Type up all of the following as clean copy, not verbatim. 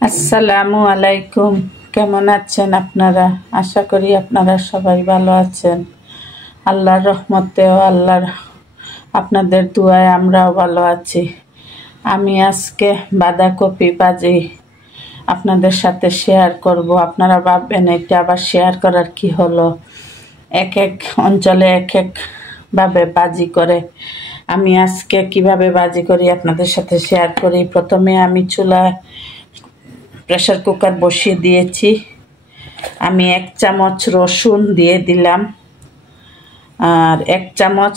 আসসালামু আলাইকুম। কেমন আছেন আপনারা? আশা করি আপনারা সবাই ভালো আছেন। আল্লাহর রহমতে ও আল্লাহর আপনাদের দুয়ায় আমরাও ভালো আছি। আমি আজকে বাঁধাকপি ভাজি আপনাদের সাথে শেয়ার করব। আপনারা ভাববেন এটা আবার শেয়ার করার কি হলো, এক এক অঞ্চলে এক একভাবে ভাজি করে। আমি আজকে কিভাবে ভাজি করি আপনাদের সাথে শেয়ার করি। প্রথমে আমি চুলায় প্রেসার কুকার বসিয়ে দিয়েছি। আমি 1 চামচ রসুন দিয়ে দিলাম আর 1 চামচ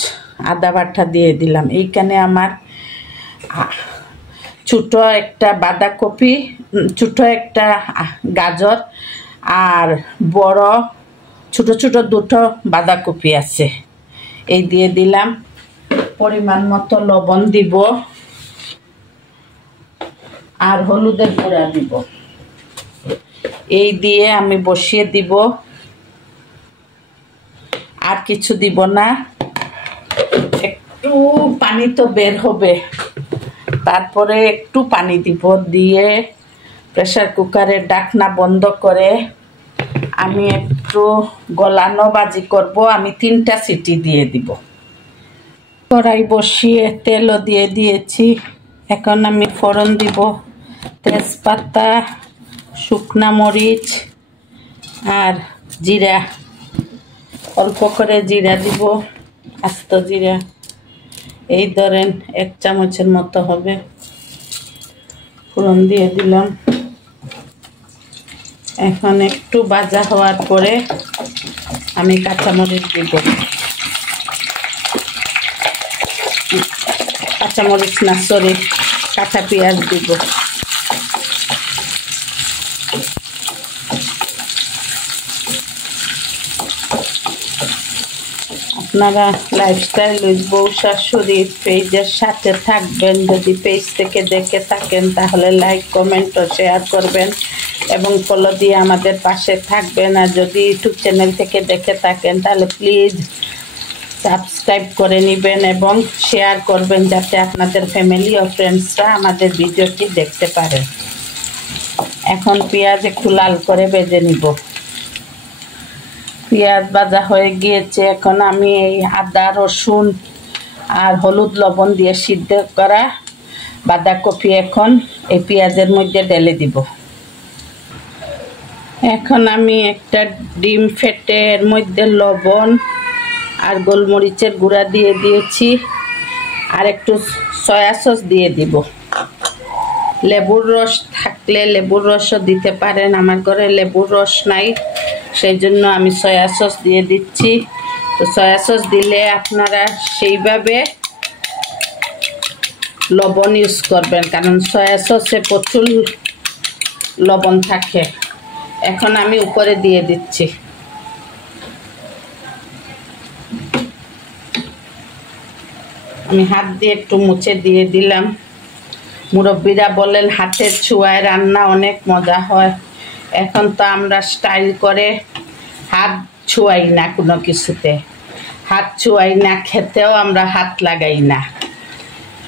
আদা বাটা দিয়ে দিলাম। এইখানে আমার ছোট একটা বাঁধাকপি, ছোট একটা গাজর আর বড় ছোট ছোট দুটো বাঁধাকপি আছে, এই দিয়ে দিলাম। পরিমাণ মতো লবণ দিব আর হলুদের গুঁড়া দিব। এই দিয়ে আমি বসিয়ে দিব, আর কিছু দিব না। একটু পানি তো বের হবে, তারপরে একটু পানি দিব। দিয়ে প্রেসার কুকারের ঢাকনা বন্ধ করে আমি একটু গলানো ভাজি করব। আমি 3টা সিটি দিয়ে দিব। কড়াই বসিয়ে তেলও দিয়ে দিয়েছি। এখন আমি ফোড়ন দিব, তেজপাতা, শুকনা মরিচ আর জিরা। অল্প করে জিরা দিব, আস্ত জিরা, এই ধরেন 1 চামচের মতো হবে। ফোড়ন দিয়ে দিলাম। এখন একটু ভাজা হওয়ার পরে আমি কাঁচামরিচ দিব। কাঁচামরিচ না, সরি, কাঁচা পেঁয়াজ দিব। আপনারা লাইফস্টাইল উইথ বউ শাশুড়ি পেজের সাথে থাকবেন। যদি পেজ থেকে দেখে থাকেন তাহলে লাইক, কমেন্ট ও শেয়ার করবেন এবং ফলো দিয়ে আমাদের পাশে থাকবেন। আর যদি ইউটিউব চ্যানেল থেকে দেখে থাকেন তাহলে প্লিজ সাবস্ক্রাইব করে নেবেন এবং শেয়ার করবেন, যাতে আপনাদের ফ্যামিলি ও ফ্রেন্ডসরা আমাদের ভিডিওটি দেখতে পারে। এখন পেঁয়াজ একটু লাল করে ভেজে নিব। পেঁয়াজ ভাজা হয়ে গিয়েছে। এখন আমি এই আদা, রসুন আর হলুদ লবণ দিয়ে সিদ্ধ করা বাঁধাকপি এখন এই পেঁয়াজের মধ্যে ঢেলে দিব। এখন আমি একটা ডিম ফেটে এর মধ্যে লবণ আর গোলমরিচের গুঁড়া দিয়ে দিয়েছি আর একটু সয়া সস দিয়ে দিব। লেবুর রস থাকলে লেবুর রসও দিতে পারেন। আমার ঘরে লেবুর রস নাই, সেই জন্য আমি সয়া সস দিয়ে দিচ্ছি। তো সয়া সস দিলে আপনারা সেইভাবে লবণ ইউজ করবেন, কারণ সয়া সসে প্রচুর লবণ থাকে। এখন আমি উপরে দিয়ে দিচ্ছি। আমি হাত দিয়ে একটু মুছে দিয়ে দিলাম। মুরব্বীরা বলেন হাতের ছোঁয়ায় রান্না অনেক মজা হয়। এখন তো আমরা স্টাইল করে হাত ছোঁয়াই না, কোনো কিছুতে হাত ছোঁয়াই না, খেতেও আমরা হাত লাগাই না।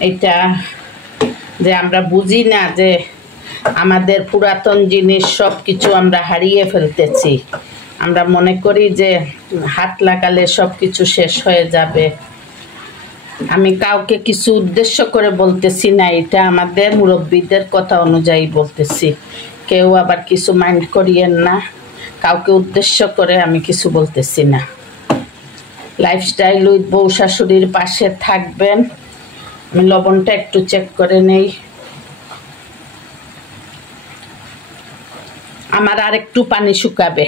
এটা যে আমরা বুঝি না যে আমাদের পুরাতন জিনিস সব কিছু আমরা হারিয়ে ফেলতেছি। আমরা মনে করি যে হাত লাগালে সব কিছু শেষ হয়ে যাবে। আমি কাউকে কিছু উদ্দেশ্য করে বলতেছি না, এটা আমাদের মুরব্বীদের কথা অনুযায়ী বলতেছি। কেউ আবার কিছু মাইন্ড করিয়েন না, কাউকে উদ্দেশ্য করে আমি কিছু বলতেছি না। লাইফস্টাইল উইথ বউ শাশুড়ির পাশে থাকবেন। আমি লবণটা একটু চেক করে নেই। আমার আর একটু পানি শুকাবে।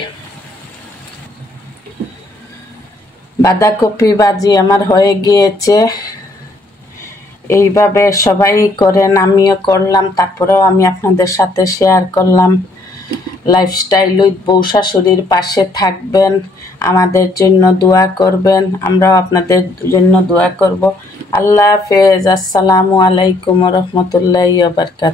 বাঁধাকপি ভাজি আমার হয়ে গিয়েছে। এইভাবে সবাই করেন, আমিও করলাম, তারপরেও আমি আপনাদের সাথে শেয়ার করলাম। লাইফস্টাইল উইথ বউ শাশুড়ির পাশে থাকবেন, আমাদের জন্য দোয়া করবেন, আমরাও আপনাদের জন্য দোয়া করব। আল্লাহ হাফেজ। আসসালামু আলাইকুম ওয়া রাহমাতুল্লাহি ওয়া বারাকাতুহু।